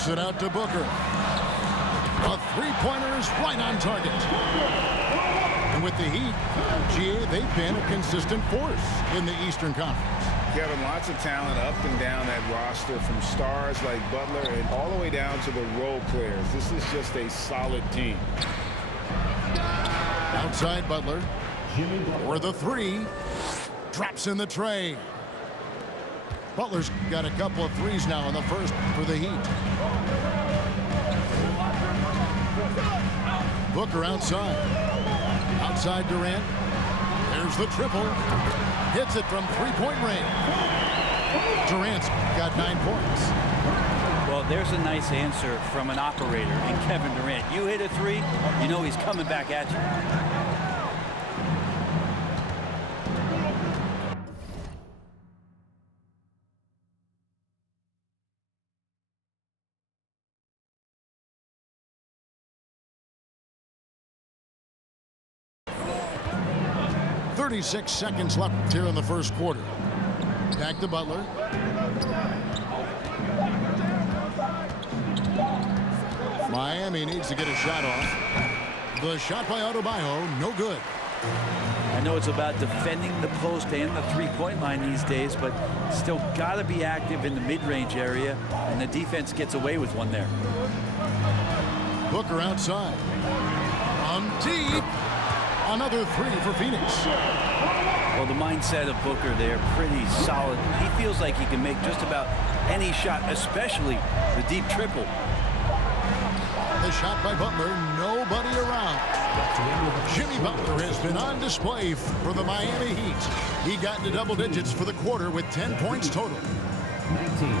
Kicks it out to Booker. A three-pointer is right on target. And with the Heat, they've been a consistent force in the Eastern Conference. Kevin, lots of talent up and down that roster, from stars like Butler and all the way down to the role players. This is just a solid team. Outside Butler. For the three. Drops in the tray. Butler's got a couple of threes now in the first for the Heat. Booker outside. Outside Durant. There's the triple. Hits it from three-point range. Durant's got 9 points. Well, there's a nice answer from an operator in Kevin Durant. You hit a three, you know he's coming back at you. 36 seconds left here in the first quarter. Back to Butler. Miami needs to get a shot off. The shot by Adebayo, no good. I know it's about defending the post and the three-point line these days, but still got to be active in the mid-range area, and the defense gets away with one there. Booker outside. On deep. Another three for Phoenix. Well, the mindset of Booker there, pretty solid. He feels like he can make just about any shot, especially the deep triple. The shot by Butler, nobody around. Jimmy Butler has been on display for the Miami Heat. He got into double digits for the quarter with 10 points total. 19.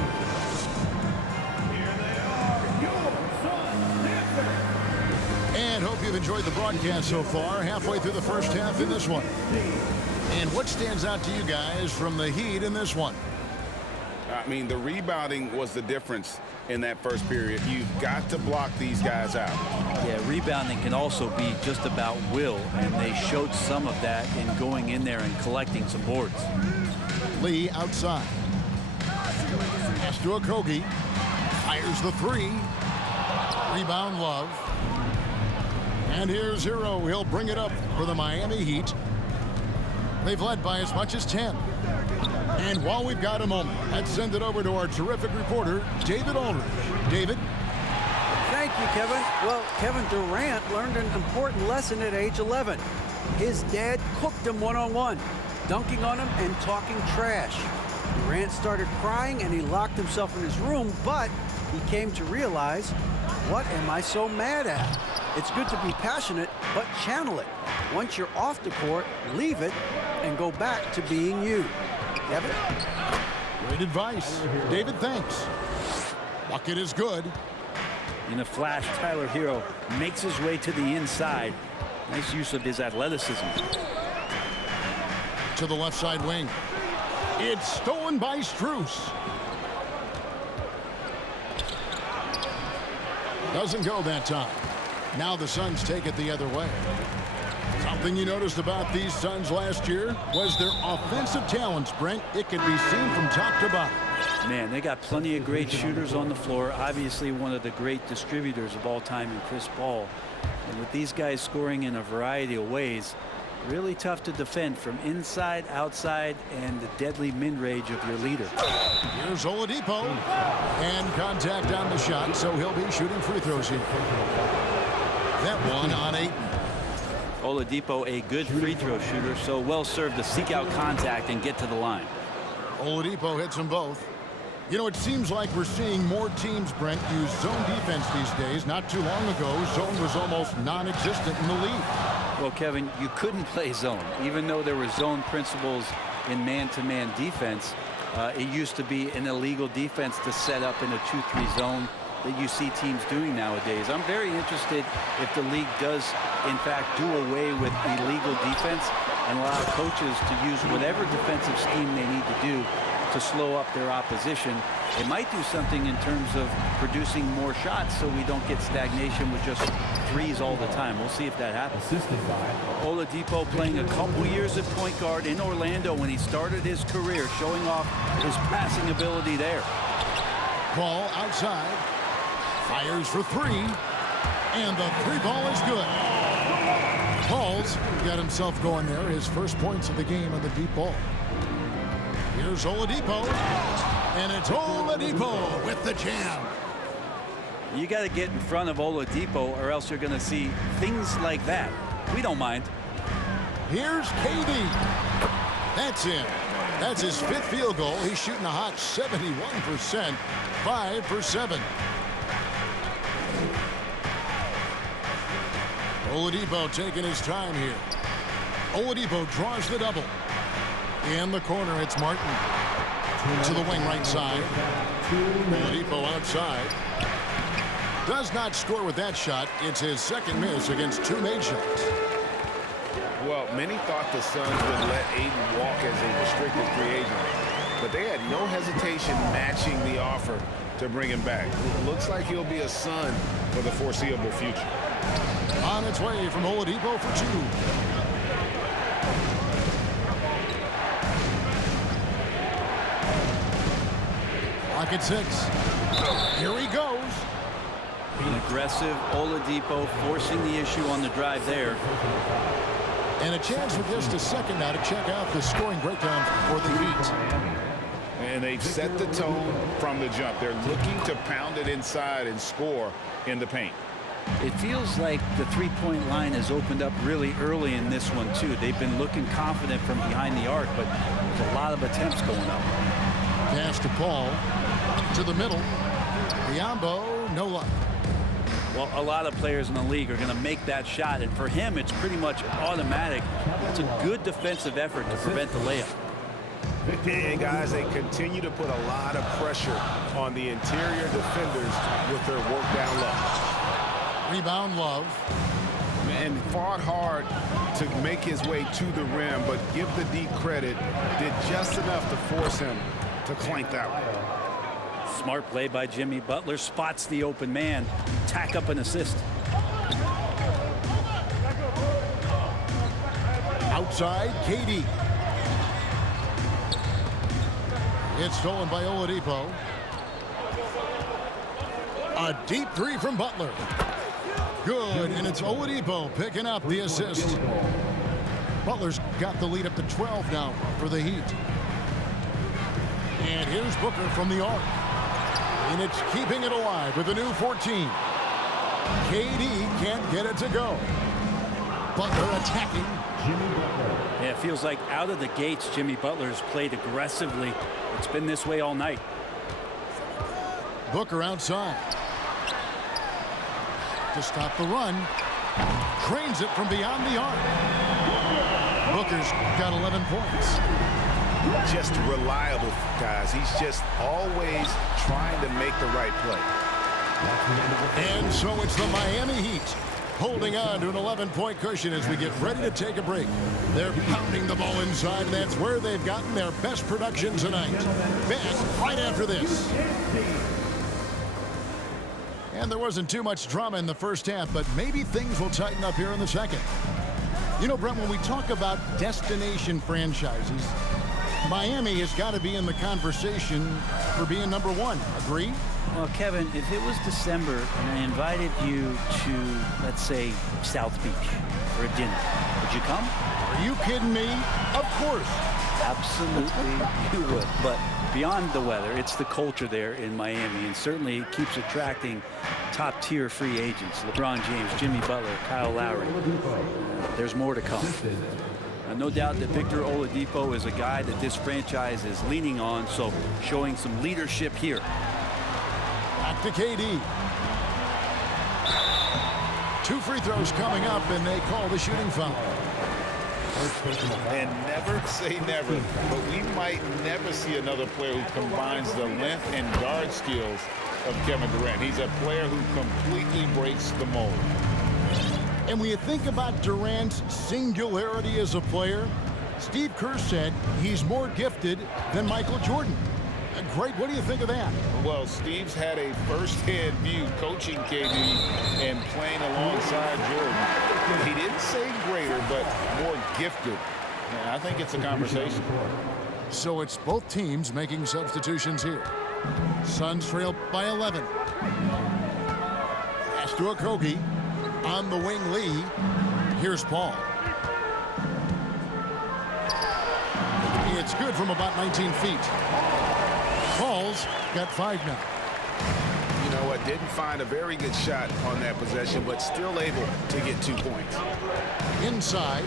And hope you've enjoyed the broadcast so far. Halfway through the first half in this one. And what stands out to you guys from the Heat in this one? I mean, the rebounding was the difference in that first period. You've got to block these guys out. Yeah, rebounding can also be just about will, and they showed some of that in going in there and collecting some boards. Lee outside. Pass to Okogie. Fires the three. Rebound Love. And here's Hero. He'll bring it up for the Miami Heat. They've led by as much as 10. And while we've got a moment, let's send it over to our terrific reporter, David Aldridge. David? Thank you, Kevin. Well, Kevin Durant learned an important lesson at age 11. His dad cooked him one-on-one, dunking on him and talking trash. Durant started crying and he locked himself in his room, but he came to realize, what am I so mad at? It's good to be passionate, but channel it. Once you're off the court, leave it and go back to being you. Kevin? Great advice. David, thanks. Bucket is good. In a flash, Tyler Hero makes his way to the inside. Nice use of his athleticism. To the left side wing. It's stolen by Strus. Doesn't go that time. Now the Suns take it the other way. Something you noticed about these Suns last year was their offensive talents, Brent. It could be seen from top to bottom. Man, they got plenty of great shooters on the floor. Obviously, one of the great distributors of all time in Chris Paul. And with these guys scoring in a variety of ways, really tough to defend from inside, outside, and the deadly mid-range of your leader. Here's Oladipo. And contact on the shot, so he'll be shooting free throws here. That one on 8. Oladipo, a good free throw shooter, so well served to seek out contact and get to the line. Oladipo hits them both. You know, it seems like we're seeing more teams, Brent, use zone defense these days. Not too long ago, zone was almost non-existent in the league. Well, Kevin, you couldn't play zone. Even though there were zone principles in man-to-man defense, it used to be an illegal defense to set up in a 2-3 zone that you see teams doing nowadays. I'm very interested if the league does, in fact, do away with illegal defense and allow coaches to use whatever defensive scheme they need to do to slow up their opposition. It might do something in terms of producing more shots so we don't get stagnation with just threes all the time. We'll see if that happens. Oladipo playing a couple years at point guard in Orlando when he started his career, showing off his passing ability there. Ball outside. Fires for three. And the three ball is good. Paul's got himself going there. His first points of the game on the deep ball. Here's Oladipo. And it's Oladipo with the jam. You got to get in front of Oladipo or else you're going to see things like that. We don't mind. Here's KD. That's in. That's his fifth field goal. He's shooting a hot 71%. 5 for 7. Oladipo taking his time here. Oladipo draws the double. In the corner, it's Martin. To the wing right side. Oladipo outside. Does not score with that shot. It's his second miss against two made shots. Well, many thought the Suns would let Aiden walk as a restricted free agent, but they had no hesitation matching the offer to bring him back. It looks like he'll be a Sun for the foreseeable future. On its way from Oladipo for two. Clock at 6. Here he goes. An aggressive Oladipo forcing the issue on the drive there. And a chance for just a second now to check out the scoring breakdown for the Heat. And they've set the tone from the jump. They're looking to pound it inside and score in the paint. It feels like the three-point line has opened up really early in this one, too. They've been looking confident from behind the arc, but there's a lot of attempts going up. Pass to Paul. To the middle. Biyombo, no luck. Well, a lot of players in the league are going to make that shot, and for him, it's pretty much automatic. It's a good defensive effort to prevent the layup. And guys, they continue to put a lot of pressure on the interior defenders with their work down low. Rebound, Love. And fought hard to make his way to the rim, but give the D credit, did just enough to force him to clank that one. Smart play by Jimmy Butler. Spots the open man. Tack up an assist. Outside, KD. It's stolen by Oladipo. A deep three from Butler. Good, and it's Oladipo picking up the assist. Butler's got the lead up to 12 now for the Heat. And here's Booker from the arc. And it's keeping it alive with a new 14. KD can't get it to go. Butler attacking. Yeah, it feels like out of the gates, Jimmy Butler has played aggressively. It's been this way all night. Booker outside. To stop the run. Trains it from beyond the arc. Booker's got 11 points. Just reliable, guys. He's just always trying to make the right play. And so it's the Miami Heat holding on to an 11-point cushion as we get ready to take a break. They're pounding the ball inside, and that's where they've gotten their best production tonight. Back right after this. And there wasn't too much drama in the first half, but maybe things will tighten up here in the second. You know, Brent, when we talk about destination franchises, Miami has got to be in the conversation for being number one. Agree? Well, Kevin, if it was December and I invited you to, let's say, South Beach for a dinner, would you come? Are you kidding me? Of course. Absolutely, you would. But beyond the weather, it's the culture there in Miami, and certainly it keeps attracting top-tier free agents. LeBron James, Jimmy Butler, Kyle Lowry. There's more to come. No doubt that Victor Oladipo is a guy that this franchise is leaning on, so showing some leadership here. Back to KD. 2 free throws coming up, and they call the shooting foul. And never say never, but we might never see another player who combines the length and guard skills of Kevin Durant. He's a player who completely breaks the mold. And when you think about Durant's singularity as a player, Steve Kerr said he's more gifted than Michael Jordan. Great. What do you think of that? Well, Steve's had a first-hand view coaching KD and playing alongside Jordan. He didn't say greater, but more gifted. And I think it's a conversation. So it's both teams making substitutions here. Suns trail by 11. Pass to Okogie. On the wing, Lee. Here's Paul. It's good from about 19 feet. Paul's got 5 now. You know what? Didn't find a very good shot on that possession, but still able to get 2 points. Inside.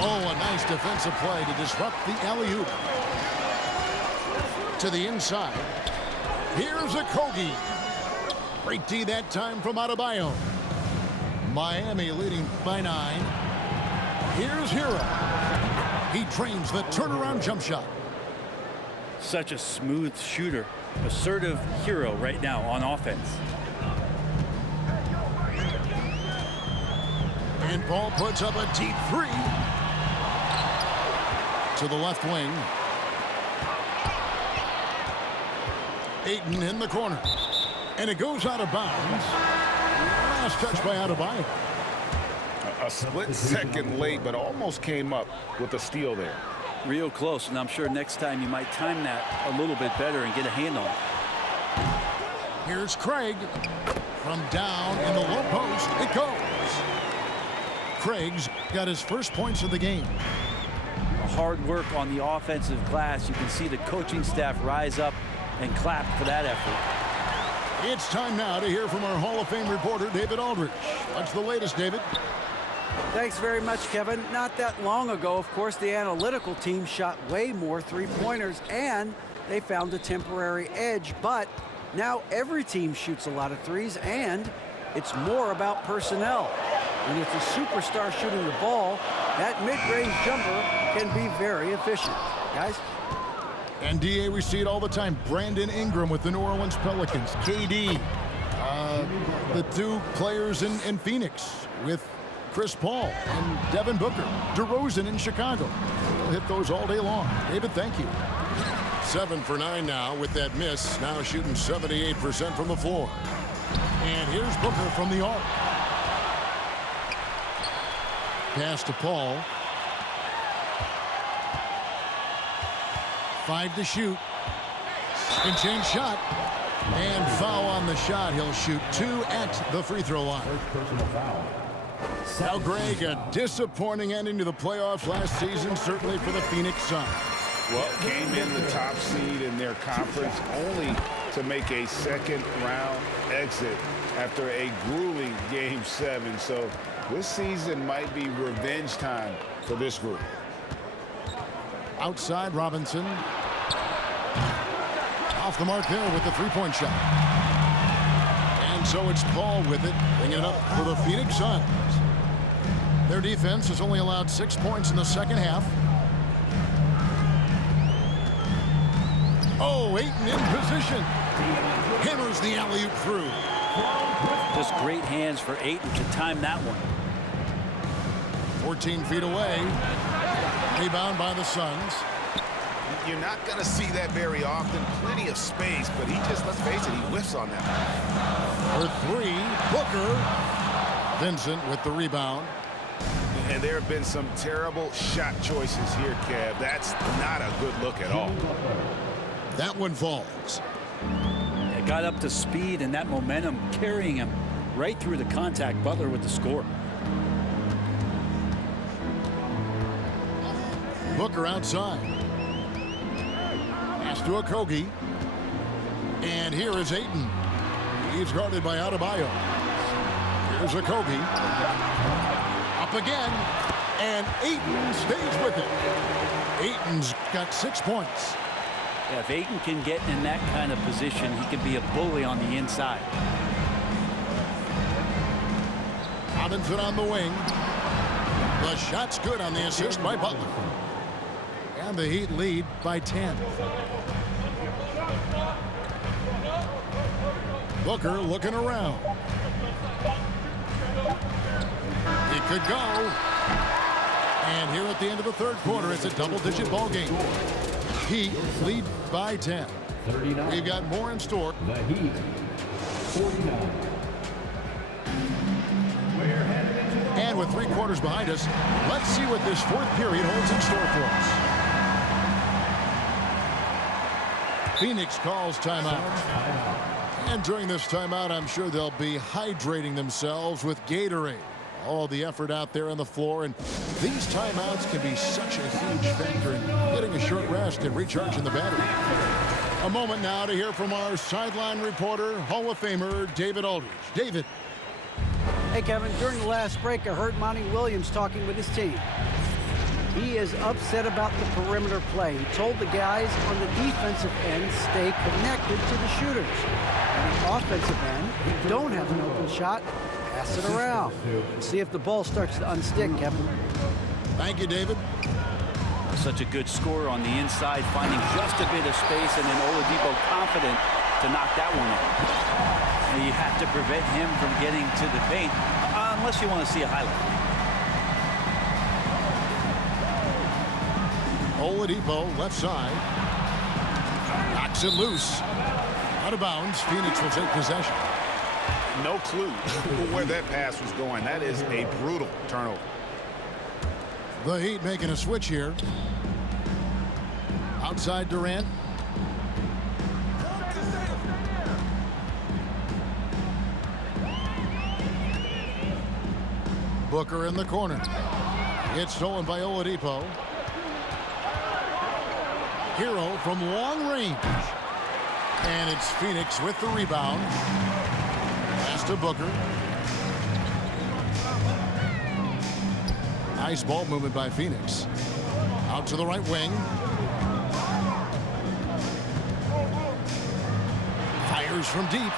Oh, a nice defensive play to disrupt the alley-oop. To the inside. Here's Okogie. Great D that time from Adebayo. Miami leading by 9. Here's Hero. He trains the turnaround jump shot. Such a smooth shooter. Assertive Hero right now on offense. And Paul puts up a deep 3. To the left wing. Ayton in the corner. And it goes out of bounds. Last touch by Adebayo. A split second late, but almost came up with a steal there. Real close, and I'm sure next time you might time that a little bit better and get a hand on it. Here's Craig. From down in the low post, it goes. Craig's got his first points of the game. Hard work on the offensive glass. You can see the coaching staff rise up and clap for that effort. It's time now to hear from our Hall of Fame reporter, David Aldridge. What's the latest, David? Thanks very much, Kevin. Not that long ago, of course, the analytical team shot way more three-pointers, and they found a temporary edge. But now every team shoots a lot of threes, and it's more about personnel. When it's a superstar shooting the ball, that mid-range jumper can be very efficient. Guys? And DA, we see it all the time. Brandon Ingram with the New Orleans Pelicans. KD, the 2 players in Phoenix with Chris Paul and Devin Booker. DeRozan in Chicago. We'll hit those all day long. David, thank you. 7 for 9 now with that miss. Now shooting 78% from the floor. And here's Booker from the arc. Pass to Paul. 5 to shoot. And change shot. And foul on the shot. He'll shoot 2 at the free throw line. Personal foul. Now, Greg, a disappointing ending to the playoffs last season, certainly for the Phoenix Suns. Well, came in the top seed in their conference only to make a second-round exit after a grueling Game 7. So this season might be revenge time for this group. Outside, Robinson. Off the mark there with the three-point shot. And so it's Paul with it, bringing it up for the Phoenix Suns. Their defense has only allowed 6 points in the second half. Oh, Ayton in position. Hammers the alley-oop through. Just great hands for Ayton to time that one. 14 feet away. Rebound by the Suns. You're not going to see that very often. Plenty of space, but he just, let's face it, he whiffs on that. For 3, Booker. Vincent with the rebound. And there have been some terrible shot choices here, Kev. That's not a good look at all. That one falls. It got up to speed, and that momentum carrying him right through the contact. Butler with the score. Booker outside. Pass to Okogie. And here is Ayton. He's guarded by Adebayo. Here's Okogie. Up again. And Ayton stays with it. Ayton's got 6 points. Yeah, if Ayton can get in that kind of position, he can be a bully on the inside. Robinson on the wing. The shot's good on the assist by Butler. And the Heat lead by 10. Booker looking around. He could go. And here at the end of the third quarter, it's a double-digit ball game. Heat lead by 10. 39. We've got more in store. The Heat, 49. And with 3 quarters behind us, let's see what this fourth period holds in store for us. Phoenix calls timeout. And during this timeout, I'm sure they'll be hydrating themselves with Gatorade. All the effort out there on the floor, and these timeouts can be such a huge factor in getting a short rest and recharging the battery. A moment now to hear from our sideline reporter, Hall of Famer David Aldridge. David. Hey, Kevin, during the last break, I heard Monty Williams talking with his team. He is upset about the perimeter play. He told the guys on the defensive end stay connected to the shooters. On the offensive end, if you don't have an open shot, pass it around. See if the ball starts to unstick, Kevin. Thank you, David. Such a good scorer on the inside, finding just a bit of space, and then Oladipo confident to knock that one in. And you have to prevent him from getting to the paint, unless you want to see a highlight. Oladipo, left side. Knocks it loose. Out of bounds. Phoenix will take possession. No clue where that pass was going. That is a brutal turnover. The Heat making a switch here. Outside Durant. Booker in the corner. It's stolen by Oladipo. Hero from long range. And it's Phoenix with the rebound. Pass to Booker. Nice ball movement by Phoenix. Out to the right wing. Fires from deep.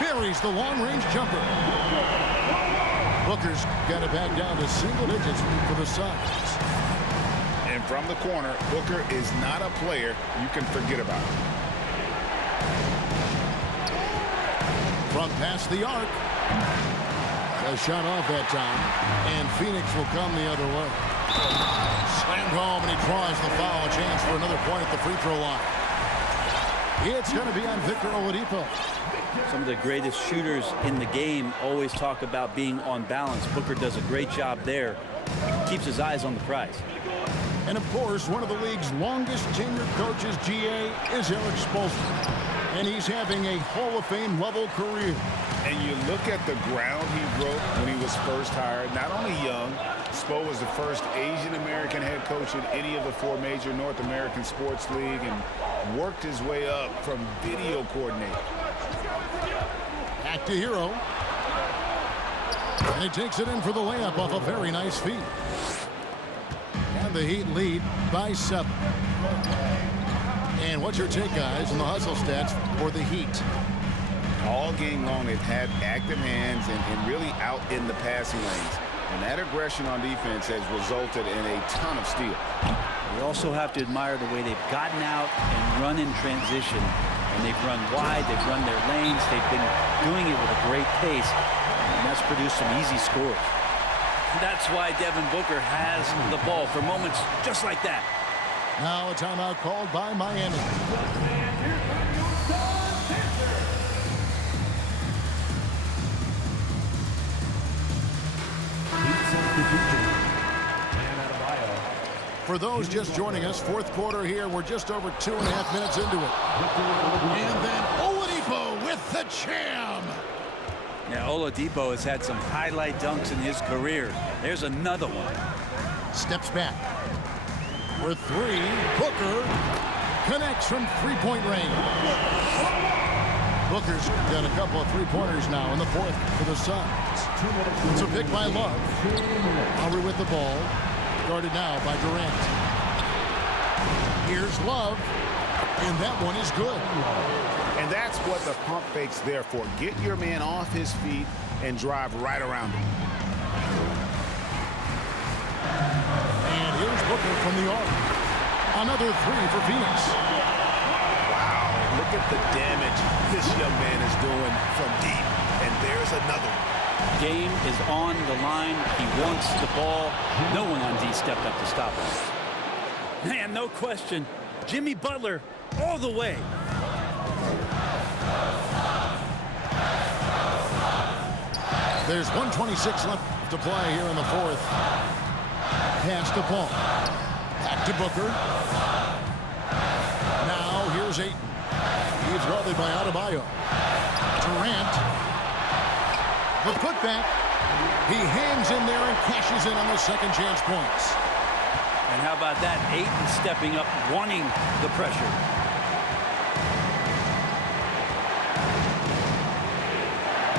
Buries the long-range jumper. Booker's got it back down to single digits for the Suns. And from the corner, Booker is not a player you can forget about. Front past the arc. A shot off that time. And Phoenix will come the other way. Slammed home, and he draws the foul. A chance for another point at the free throw line. It's going to be on Victor Oladipo. Some of the greatest shooters in the game always talk about being on balance. Booker does a great job there. Keeps his eyes on the prize. And of course, one of the league's longest tenured coaches, GA, is Eric Spoelstra. And he's having a Hall of Fame level career. And you look at the ground he broke when he was first hired. Not only young, Spo was the first Asian American head coach in any of the 4 major North American sports league, and worked his way up from video coordinator. Back to Hero. And he takes it in for the layup off a very nice feed. And the Heat lead by 7. And what's your take, guys, on the hustle stats for the Heat? All game long, they've had active hands and really out in the passing lanes. And that aggression on defense has resulted in a ton of steals. You also have to admire the way they've gotten out and run in transition. And they've run wide, they've run their lanes, they've been doing it with a great pace. And that's produced some easy scores. That's why Devin Booker has the ball for moments just like that. Now a timeout called by Miami. For those just joining us, fourth quarter here. We're just over 2.5 minutes into it. And then Oladipo with the jam. Yeah, Oladipo has had some highlight dunks in his career. There's another one. Steps back. For 3, Booker connects from three-point range. Booker's got a couple of three-pointers now in the fourth for the Suns. It's a pick by Love. Lowry with the ball. Guarded now by Durant. Here's Love. And that one is good. And that's what the pump fake's there for. Get your man off his feet and drive right around him. And here's Booker from the arc. Another 3 for Phoenix. Wow, look at the damage this young man is doing from deep. And there's another one. Game is on the line. He wants the ball. No one on D stepped up to stop him. Man, no question. Jimmy Butler all the way. There's 1:26 left to play here in the fourth. Pass to Paul. Back to Booker. Now here's Ayton. He's guarded by Adebayo. Durant. The putback. He hangs in there and cashes in on those second chance points. And how about that? Ayton stepping up, wanting the pressure.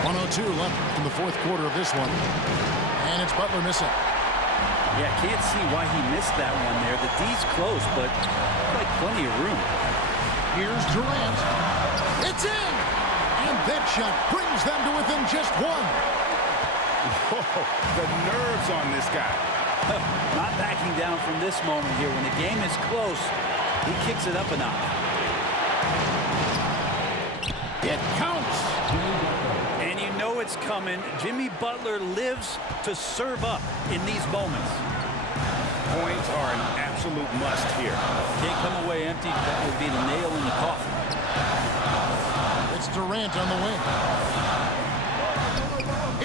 1:02 left in the fourth quarter of this one. And it's Butler missing. Yeah, can't see why he missed that one there. The D's close, but like plenty of room. Here's Durant. It's in! And that shot brings them to within just one. Whoa, the nerves on this guy. Not backing down from this moment here. When the game is close, he kicks it up a notch. It counts. And you know it's coming. Jimmy Butler lives to serve up in these moments. Points are an absolute must here. Can't come away empty. That would be the nail in the coffin. It's Durant on the wing.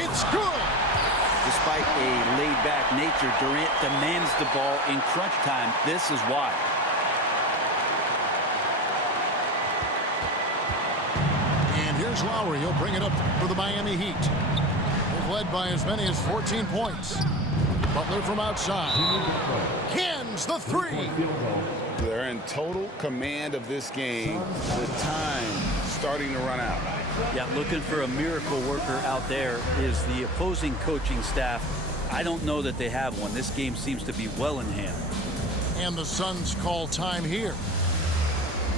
It's good. Despite a laid-back nature, Durant demands the ball in crunch time. This is why. And here's Lowry. He'll bring it up for the Miami Heat. They've led by as many as 14 points. Butler from outside. Cans the three. They're in total command of this game. The time starting to run out. Yeah, looking for a miracle worker out there is the opposing coaching staff. I don't know that they have one. This game seems to be well in hand. And the Suns call time here.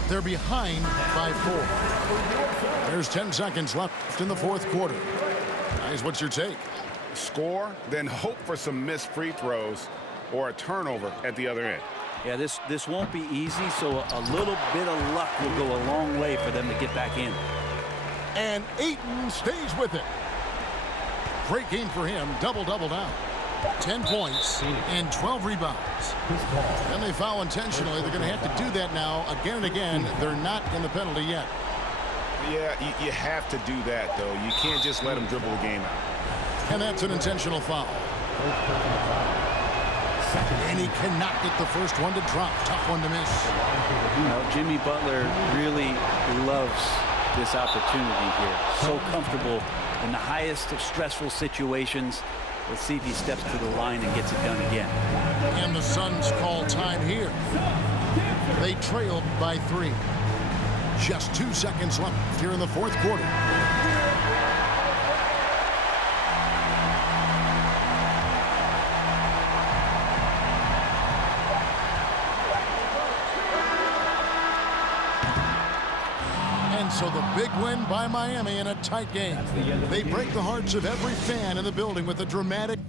They're behind by 4. There's 10 seconds left in the fourth quarter. Guys, what's your take? Score, then hope for some missed free throws or a turnover at the other end. Yeah, this won't be easy, so a little bit of luck will go a long way for them to get back in. And Ayton stays with it. Great game for him. Double-double now. 10 points and 12 rebounds. And they foul intentionally. They're going to have to do that now again and again. They're not in the penalty yet. Yeah, you have to do that, though. You can't just let them dribble the game out. And that's an intentional foul. And he cannot get the first one to drop. Tough one to miss. You know, Jimmy Butler really loves this opportunity here. So comfortable in the highest of stressful situations. Let's see if he steps to the line and gets it done again. And the Suns call time here. They trailed by 3. Just 2 seconds left here in the fourth quarter. And so the big win by Miami in a tight game. They break the hearts of every fan in the building with a dramatic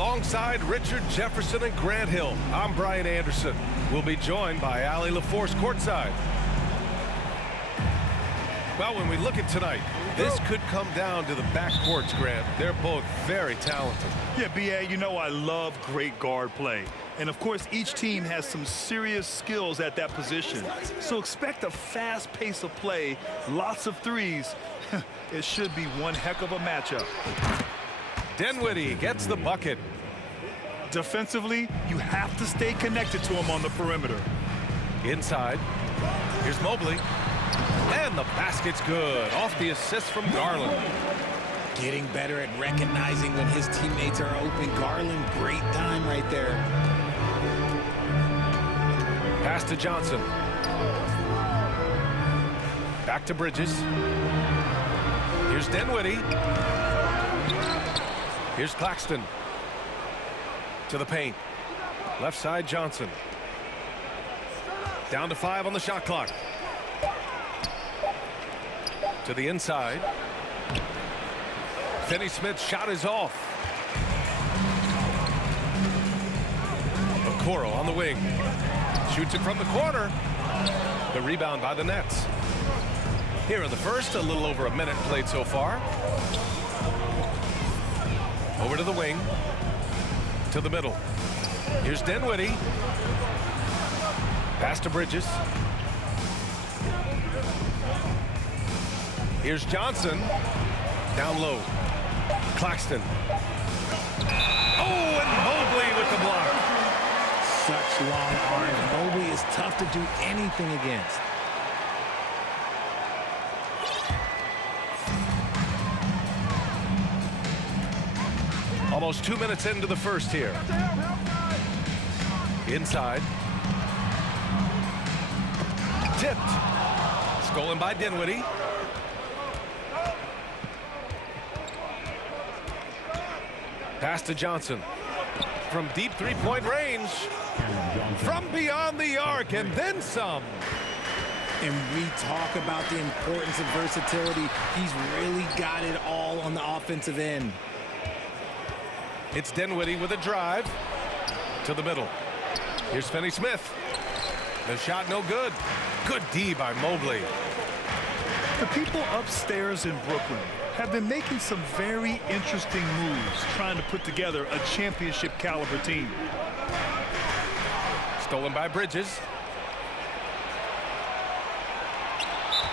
Alongside Richard Jefferson and Grant Hill, I'm Brian Anderson. We'll be joined by Allie LaForce courtside. Well, when we look at tonight, this could come down to the backcourts, Grant. They're both very talented. Yeah, B.A., you know I love great guard play. And, of course, each team has some serious skills at that position. So expect a fast pace of play, lots of threes. It should be one heck of a matchup. Dinwiddie gets the bucket. Defensively, you have to stay connected to him on the perimeter. Inside. Here's Mobley. And the basket's good. Off the assist from Garland. Getting better at recognizing when his teammates are open. Garland, great time right there. Pass to Johnson. Back to Bridges. Here's Dinwiddie. Here's Claxton. To the paint. Left side, Johnson. Down to 5 on the shot clock. To the inside. Finney-Smith's shot is off. Okoro on the wing. Shoots it from the corner. The rebound by the Nets. Here in the first, a little over a minute played so far. Over to the wing. To the middle. Here's Dinwiddie. Pass to Bridges. Here's Johnson. Down low. Claxton. Oh, and Mobley with the block. Such long arms. Mobley is tough to do anything against. Almost 2 minutes into the first here. Inside. Tipped. Stolen by Dinwiddie. Pass to Johnson. From deep three-point range. From beyond the arc and then some. And we talk about the importance of versatility. He's really got it all on the offensive end. It's Dinwiddie with a drive to the middle. Here's Finney-Smith. The shot no good. Good D by Mobley. The people upstairs in Brooklyn have been making some very interesting moves trying to put together a championship caliber team. Stolen by Bridges.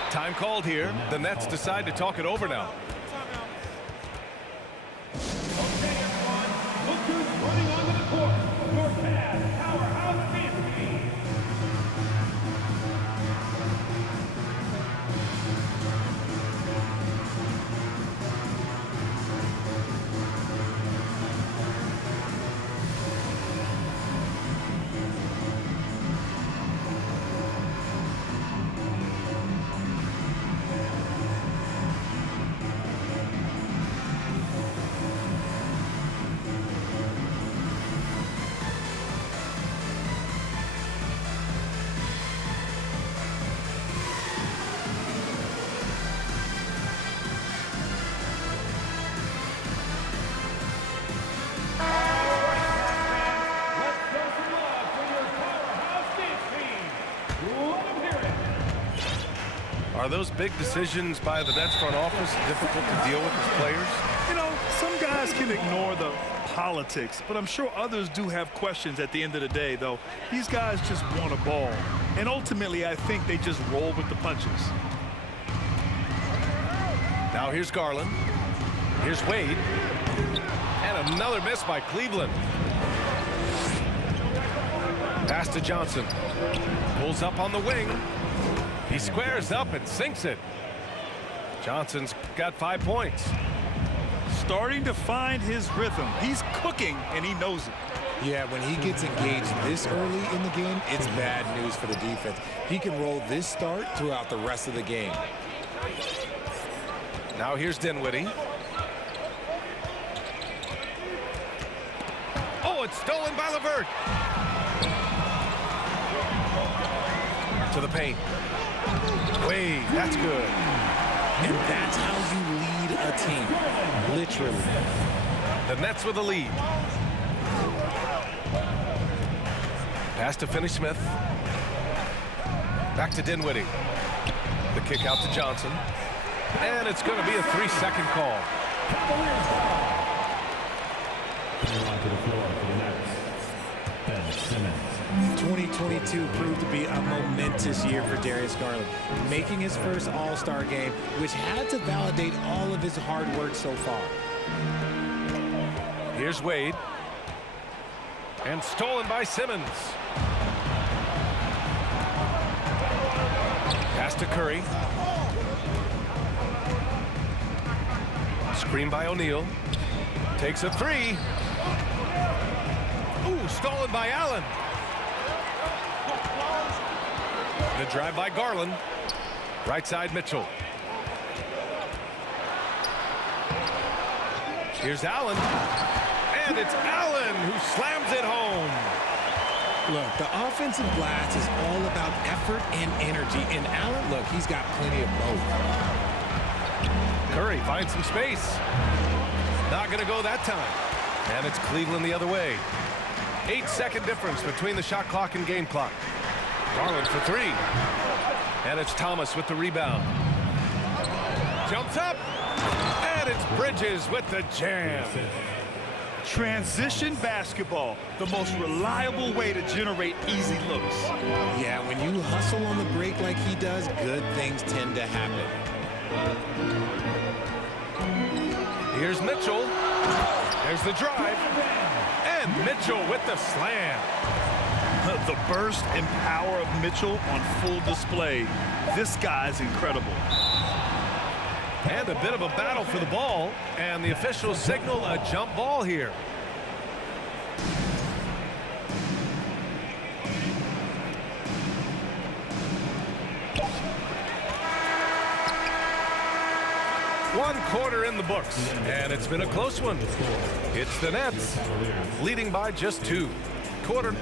Time called here. The Nets decide to talk it over now. Are those big decisions by the Nets front office difficult to deal with as players? You know, some guys can ignore the politics, but I'm sure others do have questions at the end of the day, though. These guys just want a ball. And ultimately, I think they just roll with the punches. Now here's Garland. Here's Wade. And another miss by Cleveland. Pass to Johnson. Pulls up on the wing. He squares up and sinks it. Johnson's got 5 points. Starting to find his rhythm. He's cooking, and he knows it. Yeah, when he gets engaged this early in the game, it's bad news for the defense. He can roll this start throughout the rest of the game. Now here's Dinwiddie. Oh, it's stolen by LeVert. To the paint. Wade, that's good. And that's how you lead a team, literally. The Nets with the lead. Pass to Finney-Smith. Back to Dinwiddie. The kick out to Johnson. And it's going to be a 3-second call. On to the floor for the Nets. Ben Simmons. 2022 proved to be a momentous year for Darius Garland, making his first All-Star game, which had to validate all of his hard work so far. Here's Wade. And stolen by Simmons. Pass to Curry. Screen by O'Neal. Takes a three. Ooh, stolen by Allen. The drive by Garland. Right side Mitchell. Here's Allen. And it's Allen who slams it home. Look, the offensive glass is all about effort and energy. And Allen, look, he's got plenty of both. Curry finds some space. Not going to go that time. And it's Cleveland the other way. 8-second difference between the shot clock and game clock. Garland for three. And it's Thomas with the rebound. Jumps up. And it's Bridges with the jam. Transition basketball, the most reliable way to generate easy looks. Yeah, when you hustle on the break like he does, good things tend to happen. Here's Mitchell. There's the drive. And Mitchell with the slam. The burst and power of Mitchell on full display. This guy's incredible. And a bit of a battle for the ball. And the officials signal a jump ball here. One quarter in the books, and it's been a close one. It's the Nets leading by just 2. Quarter.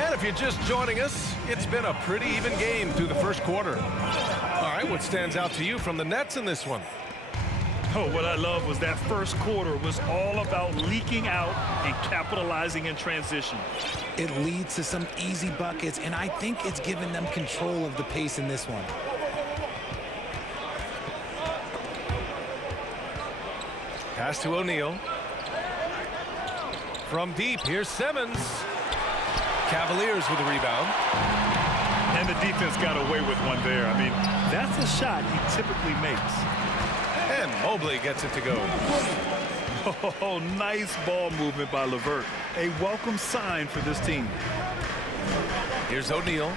And if you're just joining us, it's been a pretty even game through the first quarter. All right, what stands out to you from the Nets in this one? Oh, what I love was that first quarter was all about leaking out and capitalizing in transition. It leads to some easy buckets, and I think it's given them control of the pace in this one. Pass to O'Neal. From deep, here's Simmons. Cavaliers with a rebound. And the defense got away with one there. I mean, that's a shot he typically makes. And Mobley gets it to go. Oh, nice ball movement by LeVert. A welcome sign for this team. Here's O'Neal.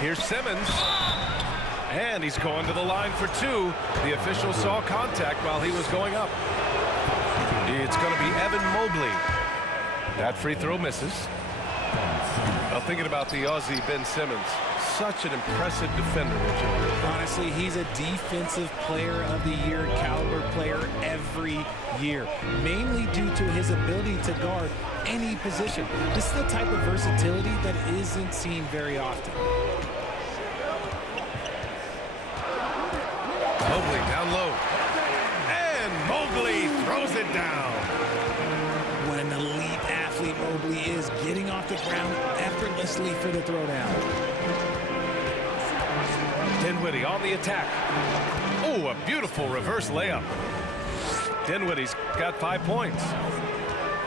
Here's Simmons. And he's going to the line for 2. The official saw contact while he was going up. It's going to be Evan Mobley. That free throw misses. Well, thinking about the Aussie Ben Simmons, such an impressive defender, Richard. Honestly, he's a defensive player of the year caliber player every year, mainly due to his ability to guard any position. This is the type of versatility that isn't seen very often. Mobley down low. And Mobley throws it down. What an elite athlete Mobley is, getting off the ground effortlessly for the throwdown. Dinwiddie on the attack. Oh, a beautiful reverse layup. Dinwiddie's got 5 points.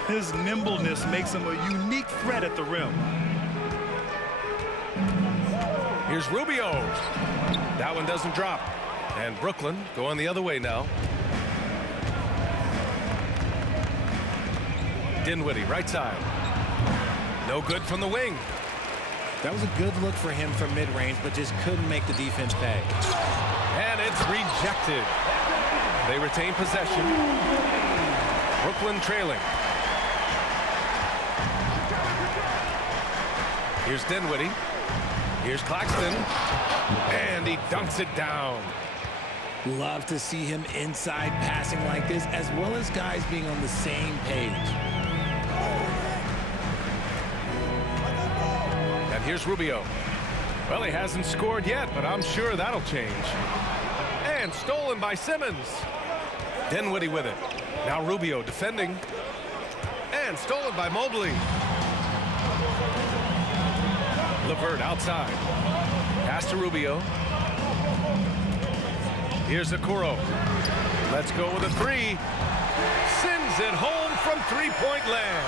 His nimbleness makes him a unique threat at the rim. Here's Rubio. That one doesn't drop. And Brooklyn going the other way now. Dinwiddie, right side. No good from the wing. That was a good look for him from mid-range, but just couldn't make the defense pay. And it's rejected. They retain possession. Brooklyn trailing. Here's Dinwiddie. Here's Claxton. And he dunks it down. Love to see him inside passing like this, as well as guys being on the same page. And here's Rubio. Well, he hasn't scored yet, but I'm sure that'll change. And stolen by Simmons. Dinwiddie with it. Now Rubio defending. And stolen by Mobley. LeVert outside. Pass to Rubio. Here's Okoro. Let's go with a three. Sends it home from three-point land.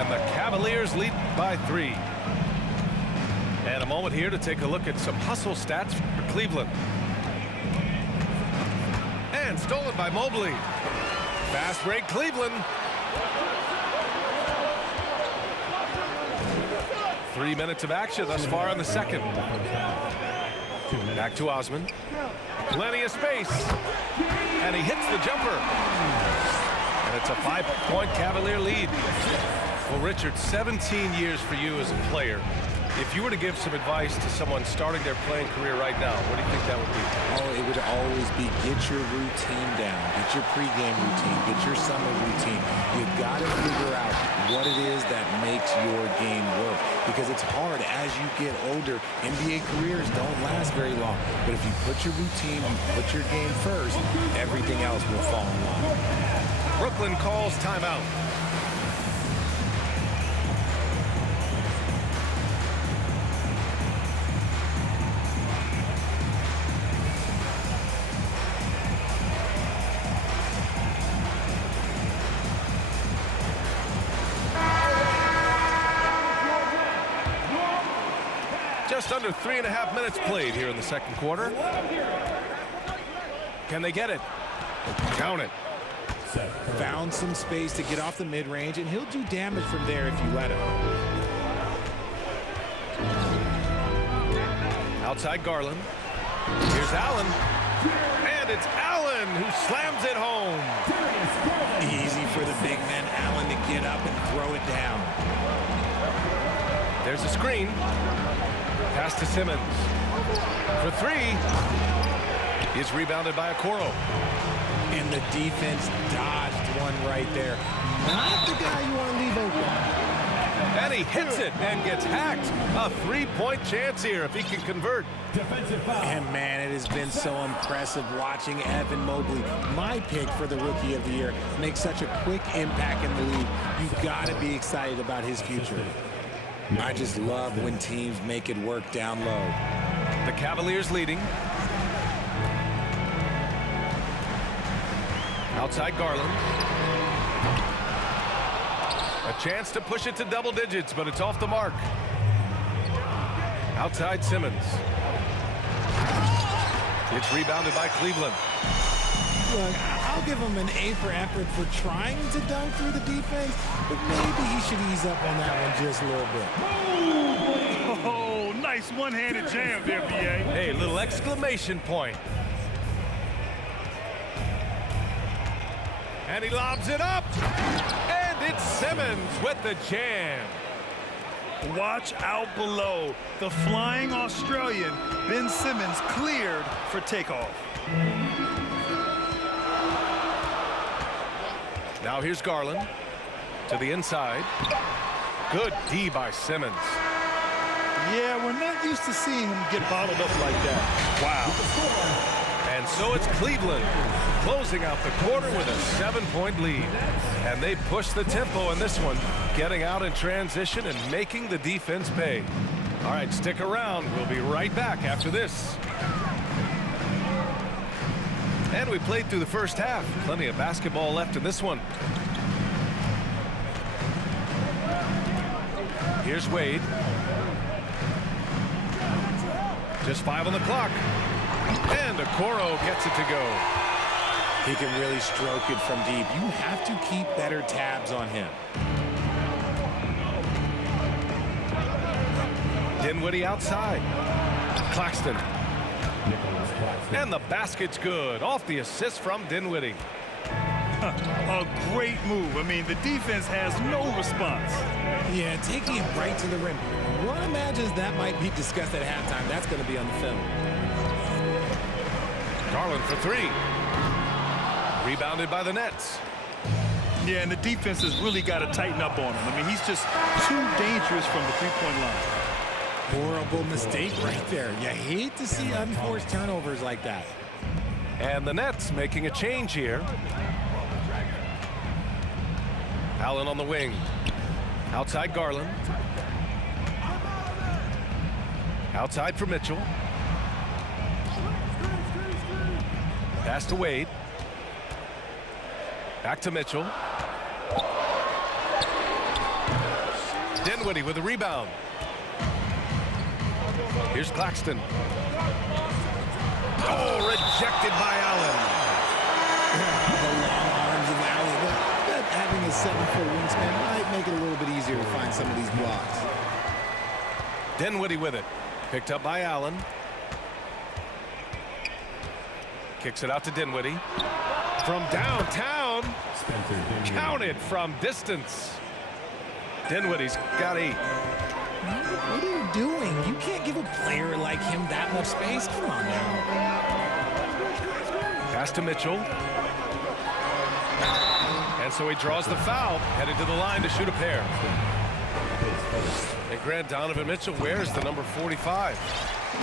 And the Cavaliers lead by 3. And a moment here to take a look at some hustle stats for Cleveland. And stolen by Mobley. Fast break Cleveland. 3 minutes of action thus far in the second. Back to Osman. Plenty of space. And he hits the jumper. And it's a 5-point Cavalier lead. Well, Richard, 17 years for you as a player. If you were to give some advice to someone starting their playing career right now, what do you think that would be? Oh, it would always be get your routine down, get your pregame routine, get your summer routine. You got to figure out what it is that makes your game work, because it's hard as you get older. NBA careers don't last very long, but if you put your routine, you put your game first, everything else will fall in line. Brooklyn calls timeout. Just under 3.5 minutes played here in the second quarter. Can they get it? Count it. Found some space to get off the mid-range, and he'll do damage from there if you let him. Outside Garland. Here's Allen. And it's Allen who slams it home. Easy for the big man Allen to get up and throw it down. There's a screen. Pass to Simmons. For 3. He's rebounded by Okoro. And the defense dodged one right there. Not the guy you want to leave open. And he hits it and gets hacked. A 3-point chance here if he can convert. And man, it has been so impressive watching Evan Mobley, my pick for the Rookie of the Year, make such a quick impact in the league. You've got to be excited about his future. I just love when teams make it work down low. The Cavaliers leading. Outside Garland. A chance to push it to double digits, but it's off the mark. Outside Simmons. It's rebounded by Cleveland. Look, I'll give him an A for effort for trying to dunk through the defense, but maybe he should ease up on that one just a little bit. Oh, nice one-handed jam there, B.A. Hey, little exclamation point. And he lobs it up. And it's Simmons with the jam. Watch out below. The flying Australian, Ben Simmons, cleared for takeoff. Now here's Garland to the inside. Good D by Simmons. Yeah, we're not used to seeing him get bottled up like that. Wow. And so it's Cleveland closing out the quarter with a 7-point lead. And they push the tempo in this one, getting out in transition and making the defense pay. All right, stick around. We'll be right back after this. And we played through the first half. Plenty of basketball left in this one. Here's Wade. Just 5 on the clock. And Okoro gets it to go. He can really stroke it from deep. You have to keep better tabs on him. Dinwiddie outside. Claxton. And the basket's good. Off the assist from Dinwiddie. A great move. I mean, the defense has no response. Yeah, taking it right to the rim. One imagines that might be discussed at halftime. That's going to be on the film. Garland for 3. Rebounded by the Nets. Yeah, and the defense has really got to tighten up on him. I mean, he's just too dangerous from the three-point line. horrible mistake right there. You hate to see unforced turnovers like that. And the Nets making a change here. Allen on the wing. Outside Garland. Outside for Mitchell. Pass to Wade. Back to Mitchell. Dinwiddie with a rebound. Here's Claxton. Oh, rejected by Allen. The long arms of Allen. But having a 7-foot wingspan might make it a little bit easier to find some of these blocks. Dinwiddie with it. Picked up by Allen. Kicks it out to Dinwiddie. From downtown. Counted from distance. Dinwiddie's got 8. What are you doing? You can't give a player like him that much space. Come on now. Pass to Mitchell. And so he draws the foul, headed to the line to shoot a pair. And Grant, Donovan Mitchell wears the number 45.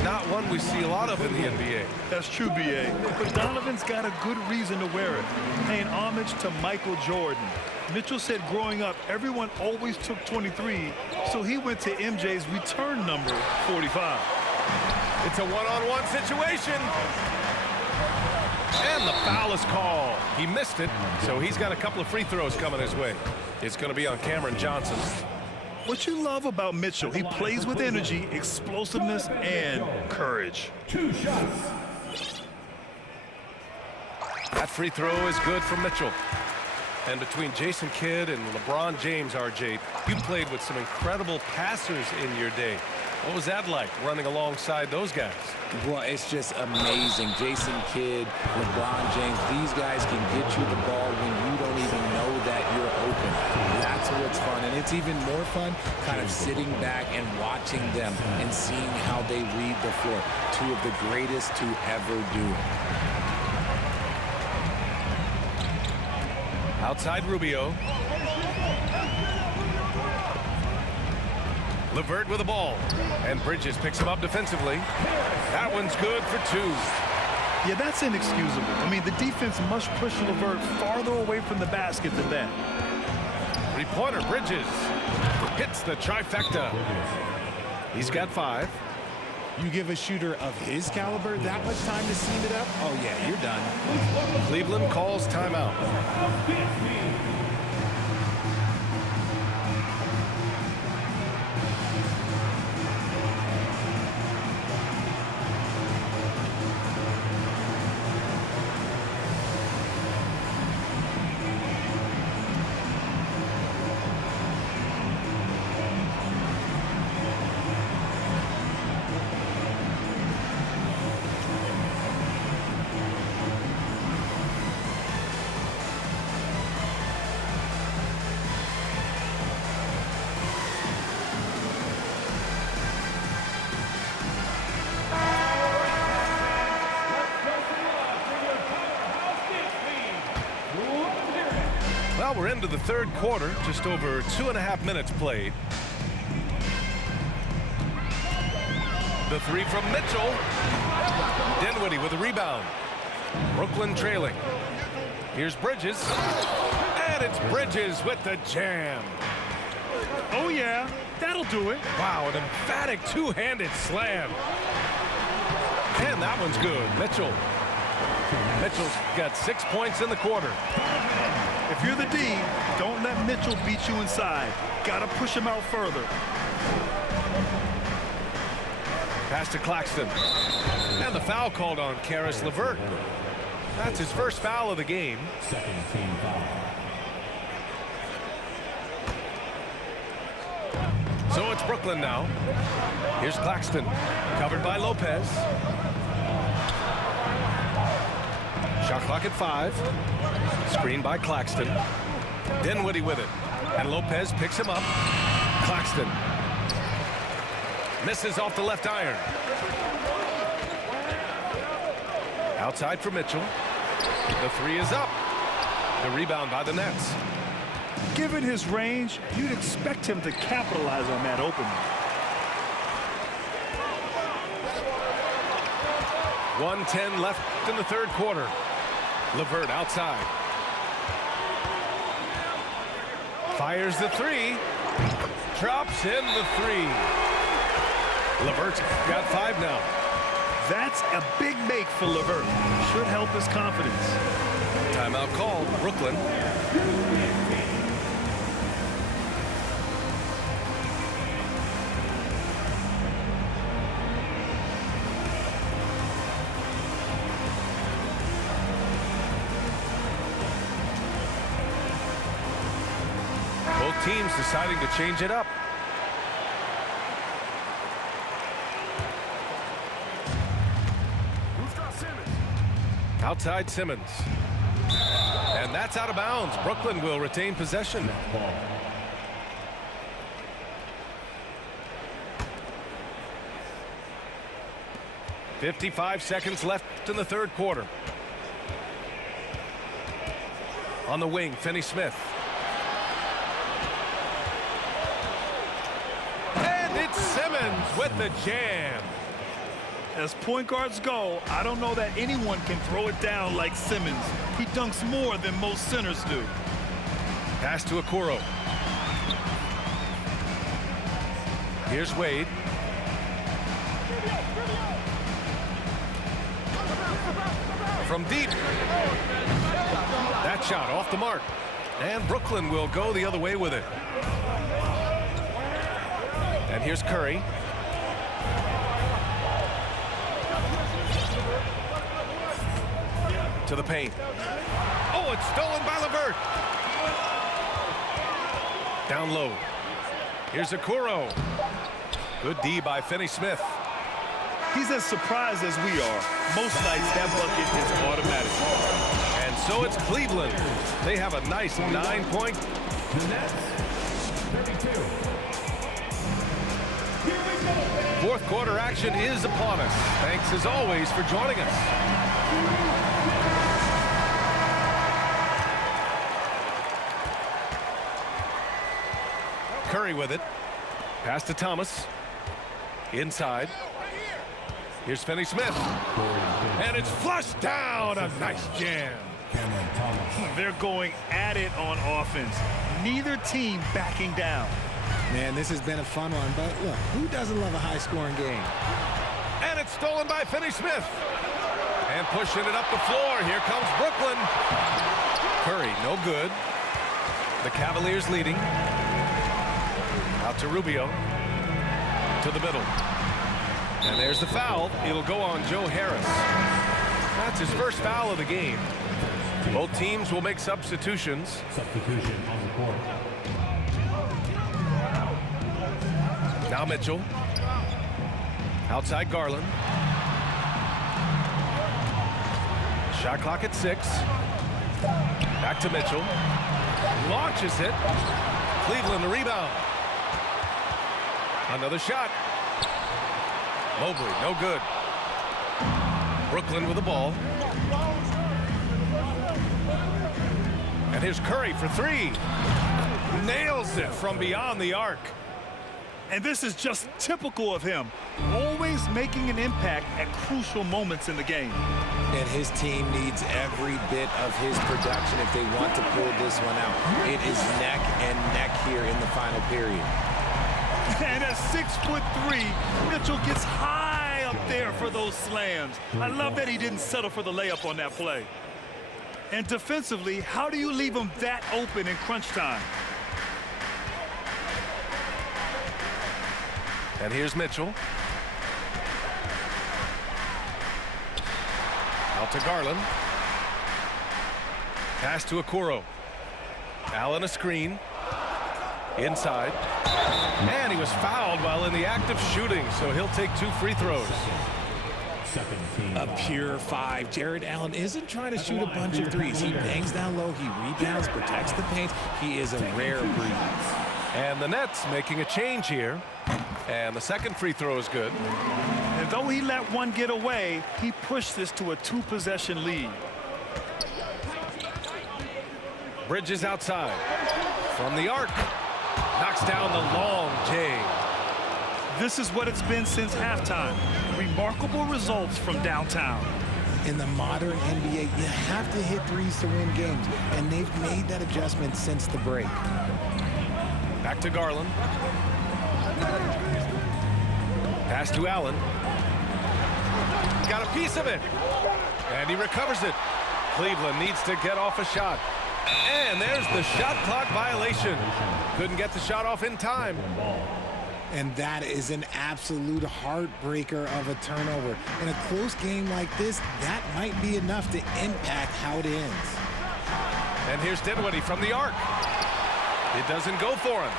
Not one we see a lot of in the NBA. That's true, B.A. But Donovan's got a good reason to wear it, paying homage to Michael Jordan. Mitchell said growing up, everyone always took 23, so he went to MJ's return number, 45. It's a one-on-one situation. And the foul is called. He missed it, so he's got a couple of free throws coming his way. It's going to be on Cameron Johnson. What you love about Mitchell, he plays with energy, explosiveness, and courage. 2 shots. That free throw is good from Mitchell. And between Jason Kidd and LeBron James, RJ, you played with some incredible passers in your day. What was that like, running alongside those guys? Well, it's just amazing. Jason Kidd, LeBron James, these guys can get you the ball when you don't even know that you're open. That's what's fun. And it's even more fun kind of sitting back and watching them and seeing how they read the floor. 2 of the greatest to ever do it. Outside Rubio. LeVert with the ball. And Bridges picks him up defensively. That one's good for 2. Yeah, that's inexcusable. I mean, the defense must push LeVert farther away from the basket than that. Three-pointer, Bridges. Hits the trifecta. He's got 5. You give a shooter of his caliber that much time to steam it up? Oh, yeah, you're done. Cleveland calls timeout. Well, we're into the 3rd quarter, just over 2.5 minutes played. The 3 from Mitchell. Dinwiddie with a rebound. Brooklyn trailing. Here's Bridges. And it's Bridges with the jam. Oh, yeah, that'll do it. Wow, an emphatic 2-handed slam. And that one's good. Mitchell's got 6 points in the quarter. If you're the D, don't let Mitchell beat you inside. Gotta push him out further. Pass to Claxton. And the foul called on Karis LeVert. That's his first foul of the game. Second team foul. So it's Brooklyn now. Here's Claxton. Covered by Lopez. Shot clock at 5. Screen by Claxton. Dinwiddie with it. And Lopez picks him up. Claxton. Misses off the left iron. Outside for Mitchell. The 3 is up. The rebound by the Nets. Given his range, you'd expect him to capitalize on that opening. 1:10 left in the third quarter. LeVert outside. Fires the three. Drops in the three. LeVert's got 5 now. That's a big make for LeVert. Should help his confidence. Timeout called. Brooklyn. Both teams deciding to change it up. Outside Simmons. And that's out of bounds. Brooklyn will retain possession. 55 seconds left in the third quarter. On the wing, Finney-Smith. And it's Simmons with the jam. As point guards go, I don't know that anyone can throw it down like Simmons. He dunks more than most centers do. Pass to Okoro. Here's Wade. From deep. That shot off the mark. And Brooklyn will go the other way with it. And here's Curry. To the paint. Oh, it's stolen by LeVert. Down low. Here's Okoro. Good D by Finney-Smith. He's as surprised as we are. Most nights that bucket is automatic. And so it's Cleveland. They have a nice 9-point. The Nets, 32. Fourth quarter action is upon us. Thanks as always for joining us. Curry with it. Pass to Thomas. Inside. Here's Finney-Smith. And it's flushed down. A nice jam. They're going at it on offense. Neither team backing down. Man, this has been a fun one, but look, who doesn't love a high-scoring game? And it's stolen by Finney-Smith. And pushing it up the floor. Here comes Brooklyn. Curry, no good. The Cavaliers leading. Out to Rubio. To the middle. And there's the foul. It'll go on Joe Harris. That's his first foul of the game. Both teams will make substitutions. Substitution on the court. Now Mitchell. Outside Garland. Shot clock at 6. Back to Mitchell. Launches it. Cleveland the rebound. Another shot. Mobley, no good. Brooklyn with the ball. And here's Curry for 3. Nails it from beyond the arc. And this is just typical of him. Always making an impact at crucial moments in the game. And his team needs every bit of his production if they want to pull this one out. It is neck and neck here in the final period. And at 6'3", Mitchell gets high up there for those slams. I love that he didn't settle for the layup on that play. And defensively, how do you leave him that open in crunch time? And here's Mitchell. Out to Garland. Pass to Okoro. Allen a screen. Inside. And he was fouled while in the act of shooting, so he'll take 2 free throws. A pure 5. Jared Allen isn't trying to shoot a bunch of threes. He bangs down low, he rebounds, protects the paint. He is a rare breed. And the Nets making a change here. And the second free throw is good. And though he let one get away, he pushed this to a 2-possession lead. Bridges outside. From the arc. Knocks down the long J. This is what it's been since halftime. remarkable results from downtown. In the modern NBA, you have to hit threes to win games, and they've made that adjustment since the break. Back to Garland. Pass to Allen. Got a piece of it. And he recovers it. Cleveland needs to get off a shot. And there's the shot clock violation. Couldn't get the shot off in time. And that is an absolute heartbreaker of a turnover. In a close game like this, that might be enough to impact how it ends. And here's Dinwiddie from the arc. It doesn't go for him.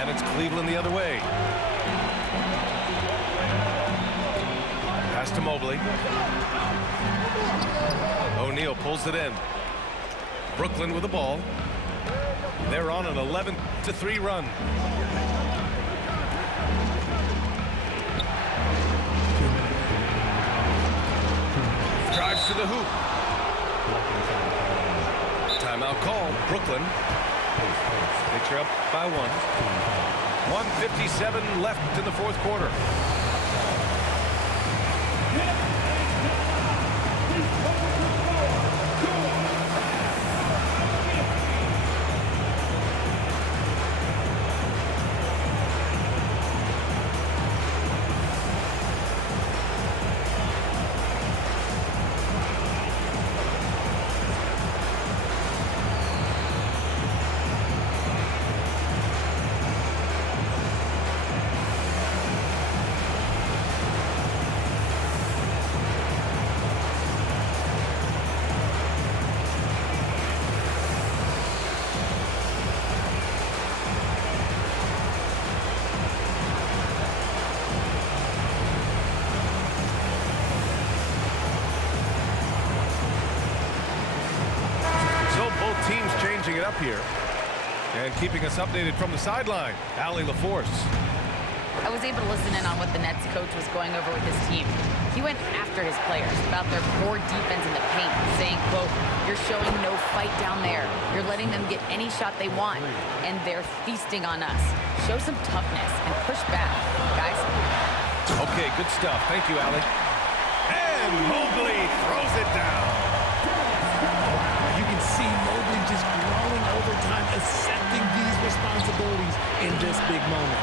And it's Cleveland the other way. Pass to Mobley. O'Neal pulls it in. Brooklyn with the ball. They're on an 11-3 run. Drives to the hoop. Timeout called. Brooklyn. Picture up by 1. 1:57 left in the fourth quarter. Changing it up here and keeping us updated from the sideline. Allie LaForce. I was able to listen in on what the Nets coach was going over with his team. He went after his players about their poor defense in the paint, saying, quote, "You're showing no fight down there. You're letting them get any shot they want, and they're feasting on us. Show some toughness and push back, guys." Okay, good stuff. Thank you, Allie. And Mobley throws it down. You can see Mobley just growing over time, accepting these responsibilities in this big moment.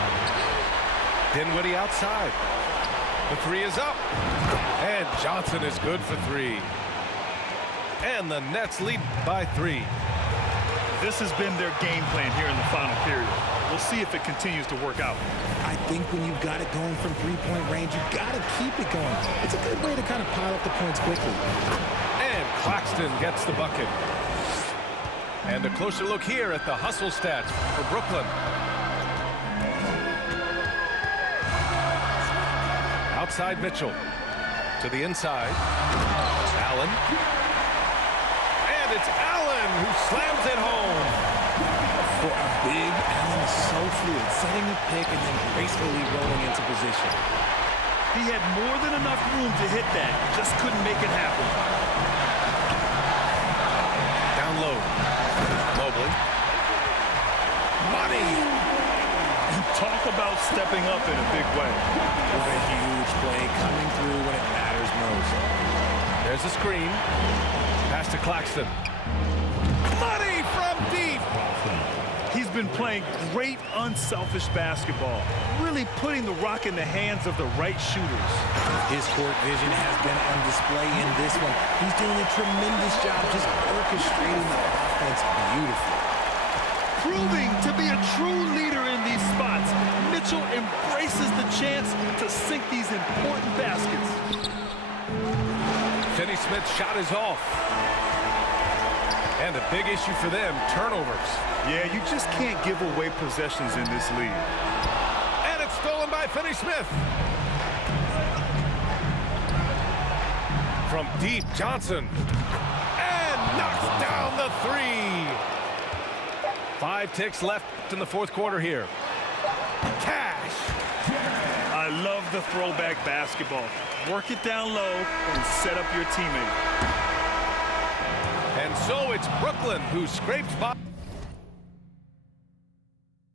Dinwiddie outside. The three is up. And Johnson is good for 3. And the Nets lead by 3. This has been their game plan here in the final period. We'll see if it continues to work out. I think when you've got it going from three-point range, you've got to keep it going. It's a good way to kind of pile up the points quickly. And Claxton gets the bucket. And a closer look here at the hustle stats for Brooklyn. Outside Mitchell. To the inside. Allen. And it's Allen who slams it home. For a big, Allen is so fluid, setting a pick and then gracefully rolling into position. He had more than enough room to hit that, just couldn't make it happen. Down low. Mobley. Money! And talk about stepping up in a big way. With a huge play coming through when it matters most. There's a screen. Pass to Claxton. Money from deep! He's been playing great, unselfish basketball, really putting the rock in the hands of the right shooters. His court vision has been on display in this one. He's doing a tremendous job just orchestrating the offense beautifully. Proving to be a true leader in these spots, Mitchell embraces the chance to sink these important baskets. Finney Smith's shot is off. And a big issue for them, turnovers. Yeah, you just can't give away possessions in this league. And it's stolen by Finney Smith. From deep, Johnson. And knocks down the 3. 5 ticks left in the fourth quarter here. Cash. I love the throwback basketball. Work it down low and set up your teammate. And so it's Brooklyn who scrapes by.